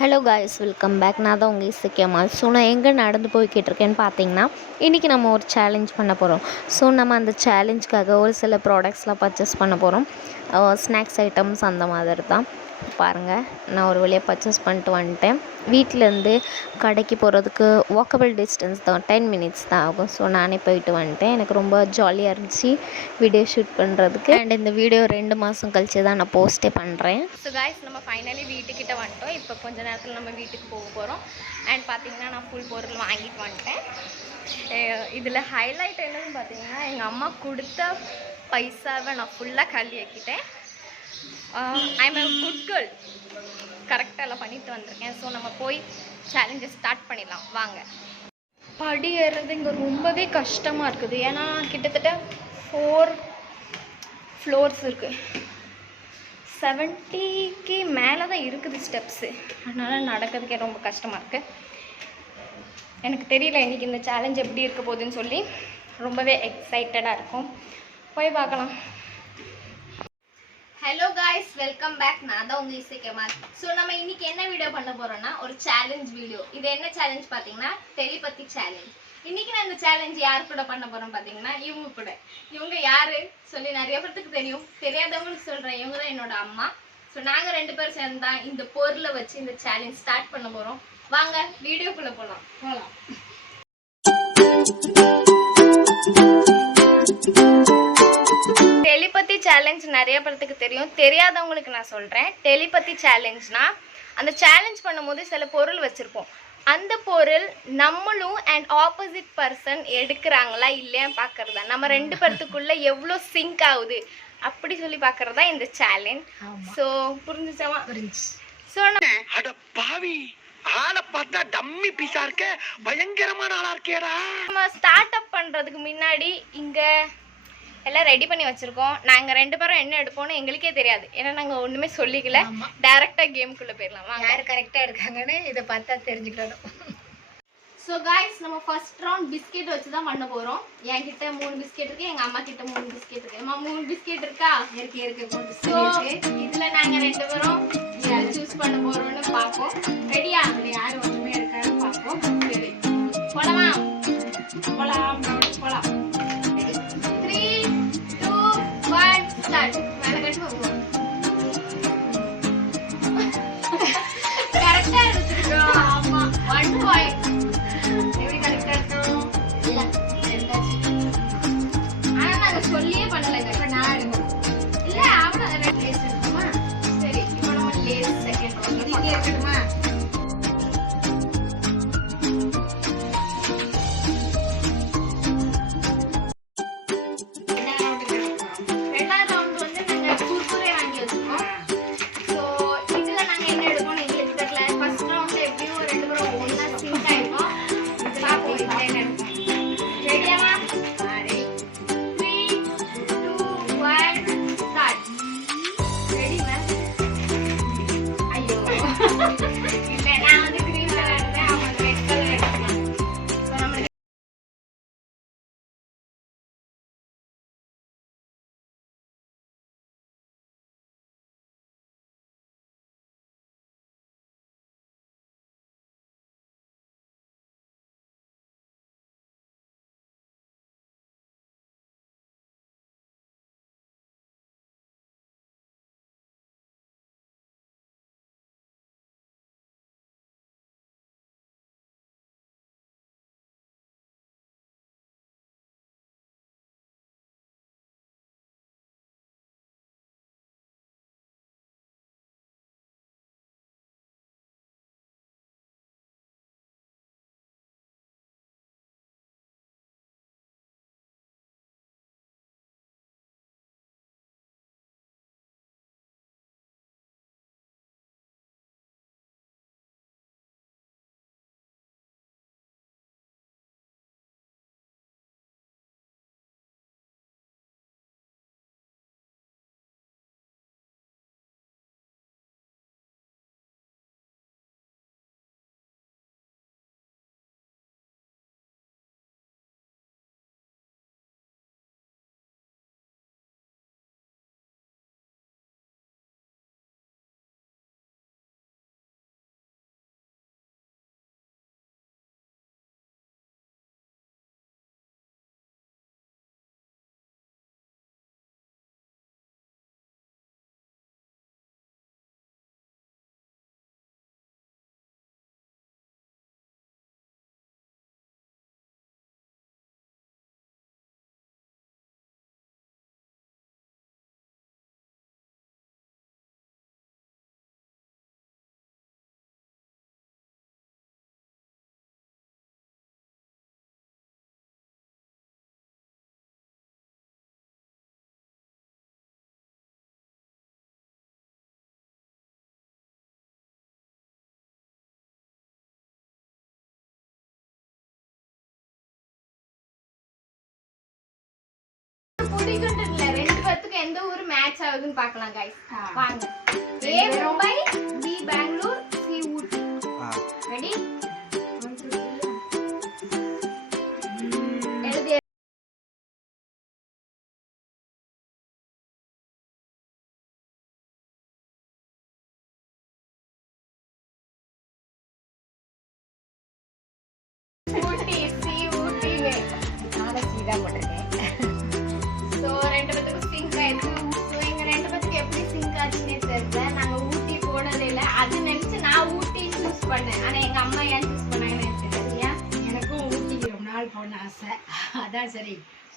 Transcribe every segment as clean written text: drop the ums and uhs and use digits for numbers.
Hello guys, welcome back. நான் தான் உங்கள் இசைக்கியம்மா. ஸோ நான் எங்கே நடந்து போய்கிட்டு இருக்கேன்னு பார்த்தீங்கன்னா, இன்றைக்கி நம்ம ஒரு சேலஞ்ச் பண்ண போகிறோம். ஸோ நம்ம அந்த சேலஞ்சுக்காக ஒரு சில ப்ராடக்ட்ஸ்லாம் பர்ச்சேஸ் பண்ண போகிறோம். ஸ்நாக்ஸ் ஐட்டம்ஸ் அந்த மாதிரி தான். பாருங்கள், நான் ஒரு வழியாக பர்ச்சேஸ் பண்ணிட்டு வந்துட்டேன். வீட்டிலேருந்து கடைக்கு போகிறதுக்கு வாக்கபிள் டிஸ்டன்ஸ் தான், 10 மினிட்ஸ் தான் ஆகும். ஸோ நானே போயிட்டு வந்துட்டேன். எனக்கு ரொம்ப ஜாலியாக இருந்துச்சு வீடியோ ஷூட் பண்ணுறதுக்கு. அண்ட் இந்த வீடியோ 2 மாதம் கழிச்சு தான் நான் போஸ்ட்டே பண்ணுறேன். ஸோ காய்ஸ், நம்ம ஃபைனலி வீட்டுக்கிட்ட வந்துட்டோம். இப்போ கொஞ்ச நேரத்தில் நம்ம வீட்டுக்கு போக போகிறோம். அண்ட் பார்த்தீங்கன்னா நான் ஃபுல் பொருள் வாங்கிட்டு வந்துட்டேன். இதில் ஹைலைட் என்னன்னு பார்த்தீங்கன்னா, எங்கள் அம்மா கொடுத்த பைசாவை நான் ஃபுல்லாக கல்வி ஆக்கிட்டேன். ஐம் எ குட் கேர்ள், கரெக்டாக எல்லாம் பண்ணிட்டு வந்திருக்கேன். ஸோ நம்ம போய் சேலஞ்சஸ் ஸ்டார்ட் பண்ணிடலாம் வாங்க. படி ஏறுறது இங்கே ரொம்பவே கஷ்டமாக இருக்குது. ஏன்னா கிட்டத்தட்ட 4 ஃப்ளோர்ஸ் இருக்குது. 70க்கு மேலே தான் இருக்குது ஸ்டெப்ஸு. அதனால் நடக்கிறதுக்கே ரொம்ப கஷ்டமாக இருக்குது. எனக்கு தெரியல இன்றைக்கி இந்த சேலஞ்ச் எப்படி இருக்க போகுதுன்னு சொல்லி ரொம்பவே எக்ஸைட்டடாக இருக்கும். போய் பார்க்கலாம். Hello guys, welcome back. நான் தான் உங்கள் இசைக்கியம்மா. ஸோ நம்ம இன்றைக்கி என்ன வீடியோ பண்ண போகிறோன்னா, ஒரு சேலஞ்ச் வீடியோ. இது என்ன சேலஞ்ச் பார்த்தீங்கன்னா, டெலிபதி சேலஞ்ச். இன்றைக்கி நான் இந்த சேலஞ்ச் யார் கூட பண்ண போகிறோம் பார்த்தீங்கன்னா, இவங்க கூட. இவங்க யார் சொல்லி நிறைய பேருக்கு தெரியும், தெரியாதவங்களுக்கு சொல்கிறேன். இவங்க தான் என்னோட அம்மா. ஸோ நாங்கள் 2 பேரும் சேர்ந்து தான் இந்த பொருளை வச்சு இந்த சேலஞ்ச் ஸ்டார்ட் பண்ண போகிறோம். வாங்க வீடியோக்குள்ளே போகலாம். டெலிபதி சேலஞ்ச் நிறைய பேருக்கு தெரியும், தெரியாதவங்களுக்கு நான் சொல்கிறேன். டெலிபதி சேலஞ்ச்னா, அந்த சேலஞ்ச் பண்ணும்போது சில பொருள் வச்சுருப்போம். அந்த பொருள் நம்மளும் அண்ட் ஆப்போசிட் பர்சன் எடுக்கிறாங்களா இல்லையான்னு பார்க்கறதா. நம்ம 2 பேர்த்துக்குள்ளே எவ்வளோ சிங்க் ஆகுது அப்படி சொல்லி பார்க்கறதா இந்த சேலஞ்ச். ஸோ புரிஞ்சுச்சாமா? ஸோ ஆளை பார்த்தா டம்மி பீஸா இருக்க, பயங்கரமான ஆளா இருக்கேடா. நம்ம ஸ்டார்ட் அப் பண்ணுறதுக்கு முன்னாடி இங்கே எல்லாம் ரெடி பண்ணி வச்சுருக்கோம். நாங்கள் 2 பேரும் என்ன எடுப்போம்னு எங்களுக்கே தெரியாது. ஏன்னா நாங்கள் ஒன்றுமே சொல்லிக்கல. டேரெக்டாக கேமுக்குள்ளே போயிடலாம். யார் கரெக்டாக இருக்காங்கன்னு இதை பார்த்தா தெரிஞ்சுக்கணும். ஸோ காய்ஸ், நம்ம ஃபர்ஸ்ட் ரவுண்ட் பிஸ்கெட் வச்சு தான் பண்ண போகிறோம். என்கிட்ட 3 பிஸ்கெட் இருக்குது, எங்கள் அம்மா கிட்ட 3 பிஸ்கெட் இருக்குது. அம்மா 3 பிஸ்கெட் இருக்கா? இருக்கு. ஸோ இதில் நாங்கள் 2 பேரும் யார் சூஸ் பண்ண போகிறோம்னு பார்ப்போம். ரெடியா? யார் ஒன்றுமே இருக்கான்னு பார்ப்போம். சரி, போலாமா? போலாம். 3, 2, 1 ஸ்டார்ட். மேலே கட்டு போவோம். கரெக்டாக எடுத்துருக்கோம். ஆமாம், 1 பாயிண்ட். எப்படி கரெக்டாக இருக்கணும்? இல்லை, ஆனால் நாங்கள் சொல்லியே பண்ணலை. இப்போ நான் எடுக்கணும். இல்லை, அவ்வளோ லேஸ் இருக்குமா? சரி, இப்போ நம்ம லேஸ் செகண்ட் இங்கே இருக்கட்டுமா? பேருக்கு எந்த ஊர் மேட்ச் ஆகுதுன்னு பார்க்கலாம் guys. வாங்க. A Mumbai, B Bangalore, C Ooty. Ready? எழுதி ஊட்டி, C ஊட்டின்னு. நானும் சீதா போட்டிருக்கேன். ஸோ ரெண்டு பேத்துக்கும் சிங்க் ஆயிடுச்சு. ஸோ எங்க ரெண்டு பேத்துக்கு எப்படி சிங்க் ஆச்சுன்னே தெரியல. நாங்க ஊட்டி போனதே இல்லை. அது நினைச்சு நான் ஊட்டி சூஸ் பண்ணேன். ஆனா எங்க அம்மா ஏன் சூஸ் பண்ணாங்கன்னு எனக்கு தெரியல. ஏன்? எனக்கும் ஊட்டிக்கு ரொம்ப நாள் போன ஆசை. அதான் சரி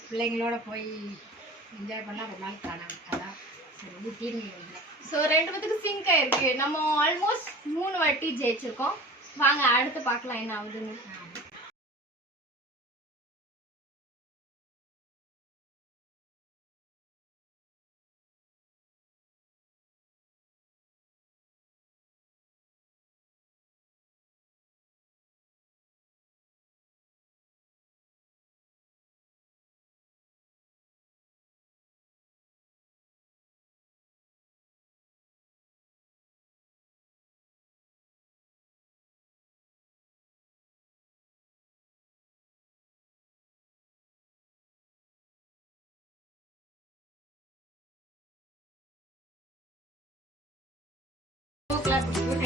பிள்ளைங்களோட போய் என்ஜாய் பண்ணால் ஒரு நாள் காணாம. அதான் சரி ஊட்டின்னு இருந்தேன். ஸோ ரெண்டு பேத்துக்கு சிங்க் ஆயிருக்கு. நம்ம ஆல்மோஸ்ட் 3 வாட்டி ஜெயிச்சிருக்கோம். வாங்க அடுத்து பார்க்கலாம் என்ன ஆகுதுன்னு.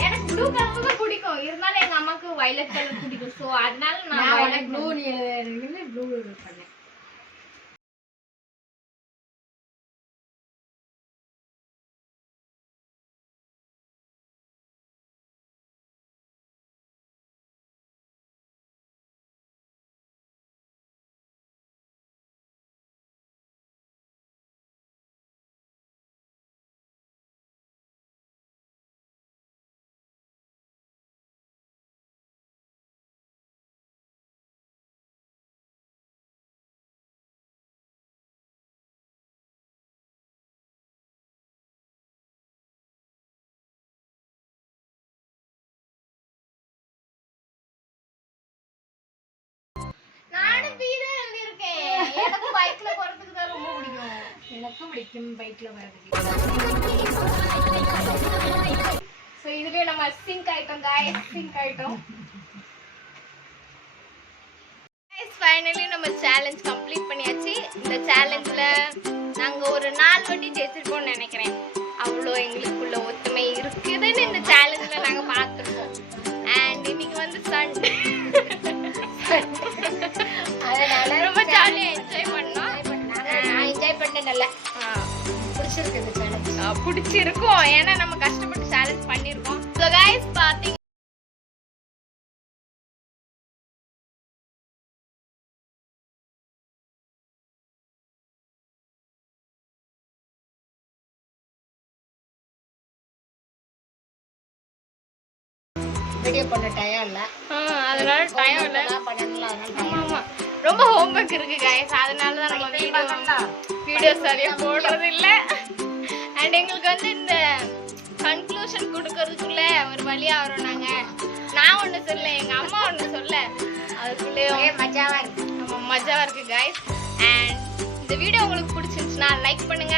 எனக்கு ப்ளூ கலர் தான் பிடிக்கும். இருந்தாலும் எங்க அம்மாக்கு வயலட் கலர் பிடிக்கும். ஸோ அதனால நான் வயலட் ப்ளூ ப்ளூ பண்ணேன். நானும் பீடா எழுதியிருக்கேன். எனக்கு பைக்ல போறதுக்கு தான் ரொம்ப பிடிக்கும். எனக்கும் பிடிக்கும் பைக்ல வரதுக்கு. ஸோ இதுவே நம்ம சிங்க் ஆயிட்டோம் guys. சிங்க் ஆயிட்டோம். ஃபைனலி நம்ம சேலஞ்ச் கம்ப்ளீட் பண்ணியாச்சு. இந்த சேலஞ்சில் நாங்கள் ஒரு 4 வாட்டி ஜெயிச்சிருக்கோம்னு நினைக்கிறேன். அவ்வளோ எங்களுக்குள்ள ஒத்துமை இருக்குதுன்னு இந்த சேலஞ்சில் நாங்கள் பார்த்துருக்கோம். அண்ட் இன்னைக்கு வந்து சண்டே. அதனால ரொம்ப ஜாலியாக என்ஜாய் பண்ணோம். நான் என்ஜாய் பண்ணேன். நல்லா பிடிச்சிருக்கு இந்த சேலஞ்ச். பிடிச்சிருக்கும். ஏன்னா நம்ம கஷ்டப்பட்டு சேலஞ்ச் பண்ணியிருக்கோம். ஸோ கைஸ் பார்த்தீங்க வீடியோ பண்ண டயம் இல்லை. அதனால டைம் இல்லை. பண்ணலாம். ஆமா ஆமா ரொம்ப ஹோம்ஒர்க் இருக்கு கைஸ். அதனால தான் நம்ம வீடியோ சரியா போடுறது இல்ல. அண்ட் எங்களுக்கு வந்து இந்த கன்க்ளூஷன் கொடுக்கறதுக்குள்ள ஒரு வழியா வரும். நான் ஒண்ணு சொல்ல, எங்க அம்மா ஒண்ணு சொல்ல, அதுக்குள்ளே மஜாவா இருக்கு. மஜாவா இருக்கு கைஸ். அண்ட் இந்த வீடியோ உங்களுக்கு பிடிச்சிருந்துச்சுன்னா லைக் பண்ணுங்க,